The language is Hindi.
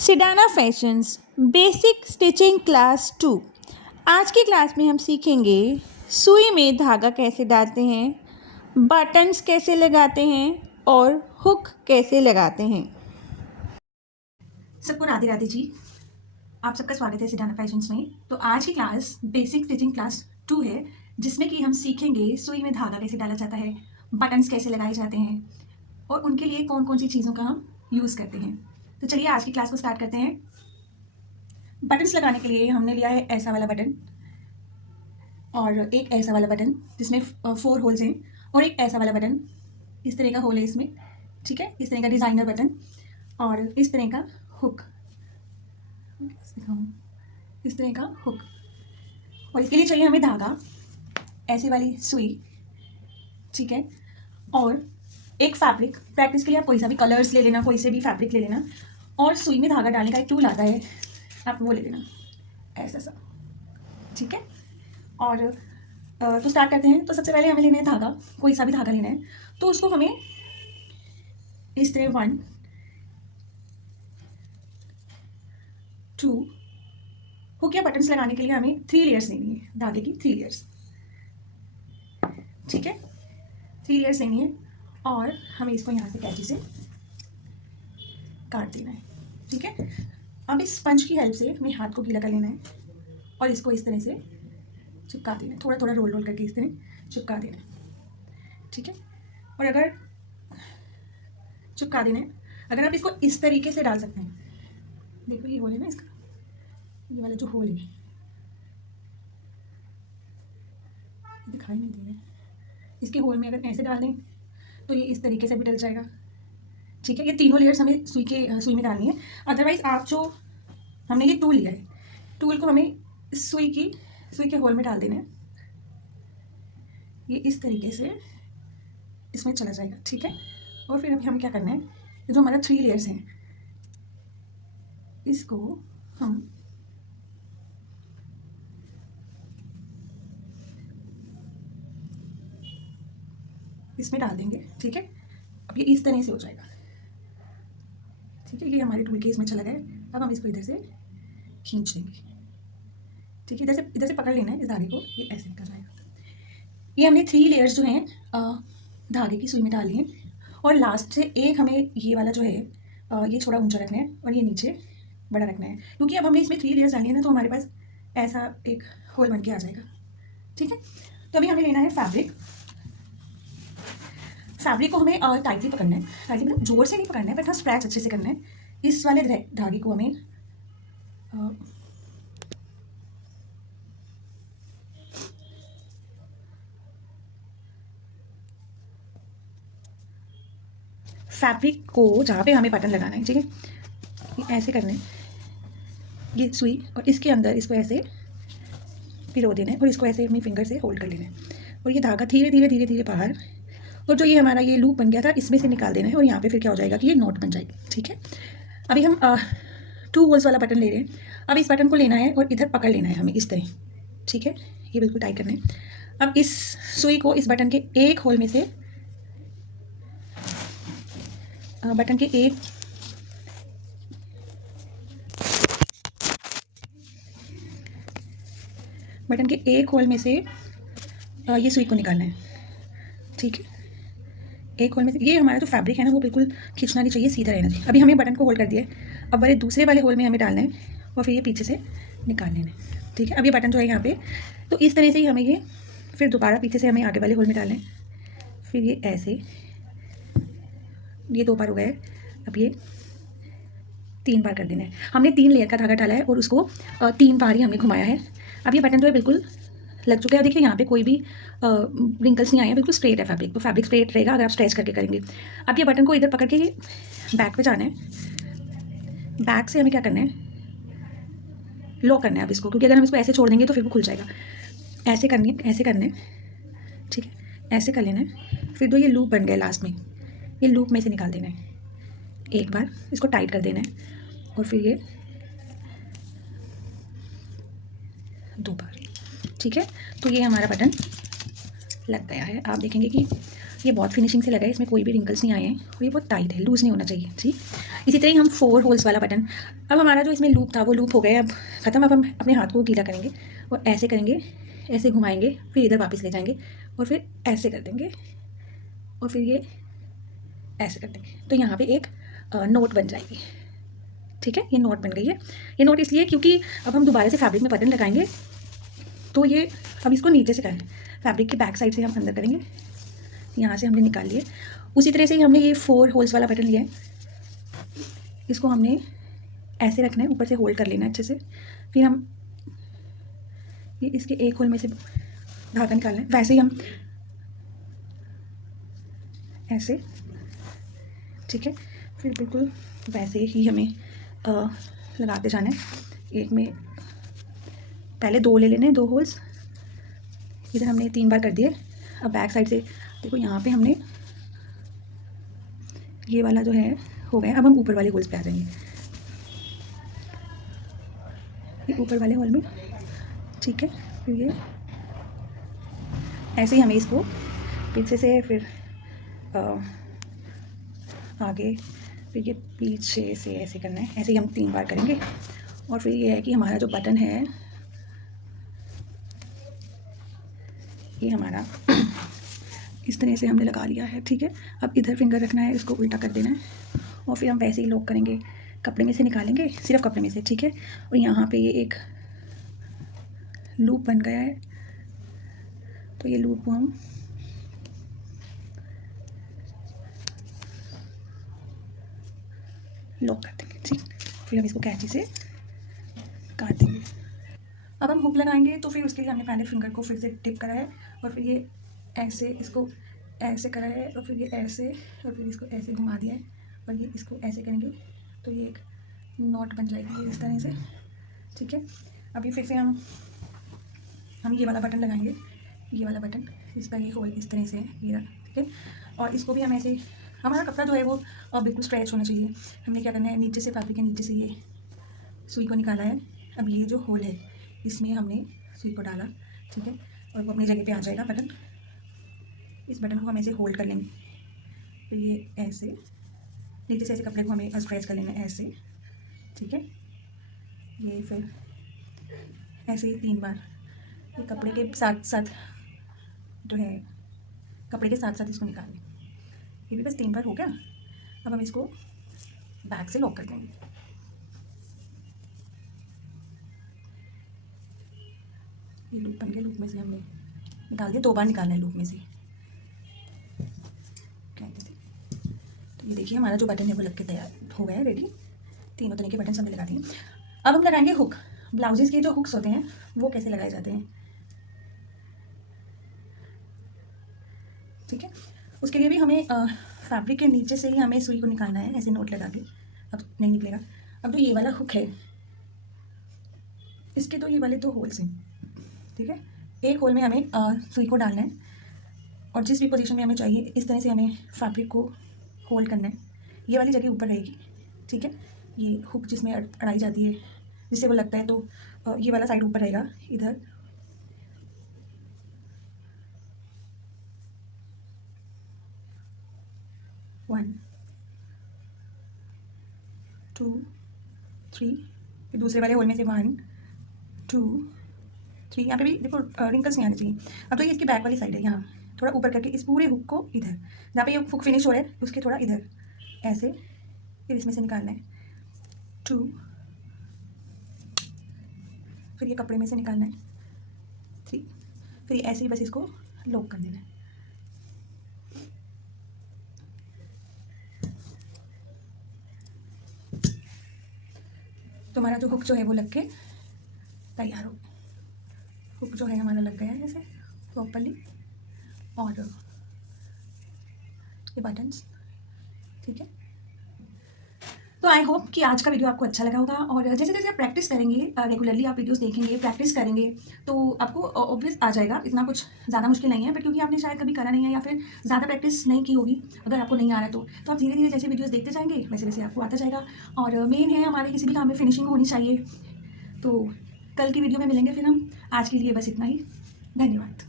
Sidana fashions basic stitching class 2। आज की क्लास में हम सीखेंगे सुई में धागा कैसे डालते हैं, बटन्स कैसे लगाते हैं और हुक कैसे लगाते हैं। सबको राधे राधे जी। आप सबका स्वागत है सिडाना फैशंस में। तो आज की क्लास बेसिक स्टिचिंग क्लास 2 है, जिसमें कि हम सीखेंगे सुई में धागा कैसे डाला जाता है, बटन्स कैसे लगाए जाते हैं और उनके लिए कौन कौन सी चीज़ों का हम यूज़ करते हैं। तो चलिए आज की क्लास को स्टार्ट करते हैं। बटन्स लगाने के लिए हमने लिया है ऐसा वाला बटन और एक ऐसा वाला बटन जिसमें 4 होल्स हैं, और एक ऐसा वाला बटन, इस तरह का होल है इसमें, ठीक है, इस तरह का डिज़ाइनर बटन, और इस तरह का हुक, इस तरह का हुक। और इसके लिए चाहिए हमें धागा, ऐसे वाली सुई, ठीक है, और एक फैब्रिक। प्रैक्टिस के लिए आप कोई सा भी कलर्स ले लेना, कोई से भी फैब्रिक ले लेना, और सुई में धागा डालने का एक टूल आता है, आप वो ले लेना ऐसा सा, ठीक है। और तो स्टार्ट करते हैं। तो सबसे पहले हमें लेना है धागा, कोई सा भी धागा लेना है। तो उसको हमें इस तरह 1 2 हुक या बटन्स लगाने के लिए हमें 3 लेयर्स लेनी है, धागे की 3 लेयर्स, ठीक है, 3 लेयर्स लेनी है। और हमें इसको यहाँ से कैंची से काट देना है, ठीक है। अब इस स्पंज की हेल्प से हमें हाथ को गीला कर लेना है और इसको इस तरह से चिपका देना है, थोड़ा थोड़ा रोल रोल करके इस तरह चिपका देना है, ठीक है। और अगर चिपका देना है, अगर आप इसको इस तरीके से डाल सकते हैं, देखो ये होल है ना इसका, ये वाला जो होल है दिखाई नहीं दे रहा है, इसके होल में अगर ऐसे डाल दें तो ये इस तरीके से भी डल जाएगा, ठीक है। ये तीनों लेयर्स हमें सुई में डालनी है। अदरवाइज़ आप जो हमने ये टूल लिया है, टूल को हमें सुई के होल में डाल देना है, ये इस तरीके से इसमें चला जाएगा, ठीक है। और फिर अभी हमें क्या करना है, ये जो हमारा 3 लेयर्स हैं, इसको हम इसमें डाल देंगे, ठीक है। अब ये इस तरह से हो जाएगा, ठीक है। ये हमारे टूल के इसमें चला गया। अब हम इसको इधर से खींच देंगे, ठीक है, इधर से पकड़ लेना है इस धागे को, ये ऐसे निकल जाएगा। ये हमने 3 लेयर्स जो हैं धागे की सुई में डाल लिए, और लास्ट से एक हमें ये वाला जो है ये थोड़ा ऊंचा रखना है और ये नीचे बड़ा रखना है, क्योंकि अब हमने इसमें 3 लेयर्स डाली है ना, तो हमारे पास ऐसा एक होल बन के आ जाएगा, ठीक है। तो अभी हमें लेना है फैब्रिक। फैब्रिक को हमें टाइटली पकड़ना है, टाइटली मतलब जोर से नहीं पकड़ना है, बट हाँ स्ट्रैच अच्छे से करना है। इस वाले धागे को हमें फैब्रिक को जहाँ पे हमें बटन लगाना है, ठीक है, ये ऐसे करना है, ये सुई और इसके अंदर इसको ऐसे पिरो देना है और इसको ऐसे अपनी फिंगर से होल्ड कर लेना है, और ये धागा धीरे धीरे धीरे धीरे बाहर, और जो ये हमारा ये लूप बन गया था इसमें से निकाल देना है, और यहाँ पे फिर क्या हो जाएगा कि ये नॉट बन जाएगी, ठीक है। अभी हम 2 होल्स वाला बटन ले रहे हैं। अब इस बटन को लेना है और इधर पकड़ लेना है हमें इस तरह, ठीक है, ये बिल्कुल टाइट करना है। अब इस सुई को इस बटन के एक होल में से बटन के एक होल में से ये सुई को निकालना है, ठीक है। एक होल में से ये हमारा जो फैब्रिक है ना, वो बिल्कुल खींचना नहीं चाहिए, सीधा रहना चाहिए। अभी हमें बटन को होल्ड कर दिया है, अब वाले दूसरे वाले होल में हमें डालना है और फिर ये पीछे से निकाल लेना है, ठीक है। अब ये बटन जो है यहाँ पे, तो इस तरह से ही हमें ये फिर दोबारा पीछे से हमें आगे वाले होल में डालना है, फिर ये ऐसे, ये 2 बार हो गए, अब ये 3 बार कर देना है। हमने 3 लेयर का धागा डाला है और उसको 3 बार ही हमने घुमाया है। अब ये बटन जो है बिल्कुल लग चुका है, देखिए यहाँ पे कोई भी रिंकल्स नहीं आए हैं, बिल्कुल स्ट्रेट है फैब्रिक, तो फैब्रिक स्ट्रेट रहेगा अगर आप स्ट्रेच करके करेंगे। अब ये बटन को इधर पकड़ के ये बैक पे जाना है, बैक से हमें क्या करना है, लॉक करना है अब इसको, क्योंकि अगर हम इसको ऐसे छोड़ देंगे तो फिर वो खुल जाएगा। ऐसे करना है, ठीक है, ऐसे कर लेना है। फिर जो ये लूप बन गया लास्ट में, ये लूप में से निकाल देना है, एक बार इसको टाइट कर देना है और फिर ये 2 बार, ठीक है। तो ये हमारा बटन लग गया है। आप देखेंगे कि ये बहुत फिनिशिंग से लगा है, इसमें कोई भी रिंकल्स नहीं आए हैं और ये बहुत टाइट है, लूज़ नहीं होना चाहिए जी। इसी तरह ही हम 4 होल्स वाला बटन, अब हमारा जो इसमें लूप था वो लूप हो गया, अब ख़त्म। अब हम अपने हाथ को गीला करेंगे और ऐसे करेंगे, ऐसे घुमाएंगे, फिर इधर वापस ले जाएंगे और फिर ऐसे कर देंगे और फिर ये ऐसे कर देंगे, तो यहाँ पे एक नोट बन जाएगी। ठीक है, ये नोट बन गई है। ये नोट इसलिए क्योंकि अब हम दोबारा से फैब्रिक में बटन लगाएंगे, तो ये अब इसको नीचे से करेंगे, फैब्रिक की बैक साइड से हम अंदर करेंगे, यहाँ से हमने निकाल लिए। उसी तरह से ही हमने ये 4 होल्स वाला बटन लिया है, इसको हमने ऐसे रखना है, ऊपर से होल्ड कर लेना है अच्छे से। फिर हम ये इसके एक होल में से धागा निकालना है, वैसे ही हम ऐसे, ठीक है। फिर बिल्कुल वैसे ही हमें लगाते जाना है। एक में पहले 2 ले लेने हैं, 2 होल्स, इधर हमने 3 बार कर दिए। अब बैक साइड से देखो, यहाँ पे हमने ये वाला जो है हो गया। अब हम ऊपर वाले होल्स पे आ जाएंगे, ये ऊपर वाले होल में, ठीक है। फिर ये ऐसे ही हमें इसको पीछे से फिर आगे, फिर ये पीछे से ऐसे करना है। ऐसे ही हम 3 बार करेंगे और फिर ये है कि हमारा जो बटन है ये हमारा इस तरह से हमने लगा लिया है, ठीक है। अब इधर फिंगर रखना है, इसको उल्टा कर देना है और फिर हम वैसे ही लॉक करेंगे, कपड़े में से निकालेंगे, सिर्फ कपड़े में से, ठीक है। और यहाँ पे ये एक लूप बन गया है, तो ये लूप को हम लॉक कर देंगे, ठीक। फिर हम इसको कैंची से काट देंगे। अब हम हुक लगाएंगे, तो फिर उसके लिए हमने पहले फिंगर को फिर से टिप करा है और फिर ये ऐसे इसको ऐसे करा है और फिर ये ऐसे और फिर इसको ऐसे घुमा दिया है और ये इसको ऐसे करेंगे, तो ये एक नॉट बन जाएगी इस तरह से, ठीक है। अभी फिर से हम ये वाला बटन लगाएंगे, ये वाला बटन, इसका ये होल इस तरह से है, ये रहा, ठीक है। और इसको भी हम ऐसे, हमारा कपड़ा जो है वो बिल्कुल स्ट्रेच होना चाहिए। हमने क्या करना है, नीचे से फैब्रिक के नीचे से ये सुई को निकाला है। अब ये जो होल है इसमें हमने सुई को डाला, ठीक है, और वो अपनी जगह पे आ जाएगा बटन। इस बटन को हम ऐसे होल्ड कर लेंगे, फिर ये ऐसे नीचे से ऐसे कपड़े को हमें स्ट्रेच कर लेना है ऐसे, ठीक है। ये फिर ऐसे ही 3 बार ये कपड़े के साथ साथ जो है, कपड़े के साथ साथ इसको निकाल लें। ये भी बस 3 बार हो गया। अब हम इसको बैक से लॉक कर देंगे। ये लूप बन गया, लूप में से हमने निकाल दिया, 2 बार निकालना है लूप में से। तो ये देखिए हमारा जो बटन है वो लग के तैयार हो गया है, रेडी। तीनों तरह के बटन हमने लगा दिए। अब हम लगाएंगे हुक। ब्लाउजेज़ के जो हुक्स होते हैं वो कैसे लगाए जाते हैं, ठीक है। उसके लिए भी हमें फैब्रिक के नीचे से ही हमें सुई को निकालना है, ऐसे नोट लगा के। अब नहीं निकलेगा। अब जो ये वाला हुक है, इसके तो ये वाले 2 होल्स हैं, ठीक है। एक होल में हमें सुई को डालना है और जिस भी पोजीशन में हमें चाहिए इस तरह से हमें फैब्रिक को होल्ड करना है। ये वाली जगह ऊपर रहेगी, ठीक है। ये हुक जिसमें अड़ाई जाती है, जिससे वो लगता है, तो ये वाला साइड ऊपर रहेगा। इधर वन, 2, 3, फिर दूसरे वाले होल में से 1, 2, 3। यहाँ पे भी देखो रिंकल्स नहीं आने चाहिए। अब तो ये इसकी बैक वाली साइड है, यहाँ थोड़ा ऊपर करके इस पूरे हुक को इधर, जहाँ पे ये हुक फिनिश हो रहा है उसके थोड़ा इधर ऐसे, फिर इसमें से निकालना है 2, फिर ये कपड़े में से निकालना है 3, फिर ये ऐसे ही बस इसको लॉक कर देना है। तो हमारा जो हुक जो है वो लग के तैयार हो गया। हुक जो है हमारा लग गया है ऐसे प्रॉपर्ली, और ये बटन्स, ठीक है। तो आई होप कि आज का वीडियो आपको अच्छा लगा होगा, और जैसे जैसे आप प्रैक्टिस करेंगे, रेगुलरली आप वीडियोस देखेंगे, प्रैक्टिस करेंगे, तो आपको ऑब्वियस आ जाएगा। इतना कुछ ज़्यादा मुश्किल नहीं है, बट क्योंकि आपने शायद कभी करा नहीं है या फिर ज़्यादा प्रैक्टिस नहीं की होगी, अगर आपको नहीं आ रहा है तो आप धीरे धीरे जैसे वीडियोज़ देखते जाएंगे वैसे वैसे आपको आता जाएगा। और मेन है हमारे किसी भी काम में फिनिशिंग होनी चाहिए। तो कल की वीडियो में मिलेंगे फिर हम। आज के लिए बस इतना ही, धन्यवाद।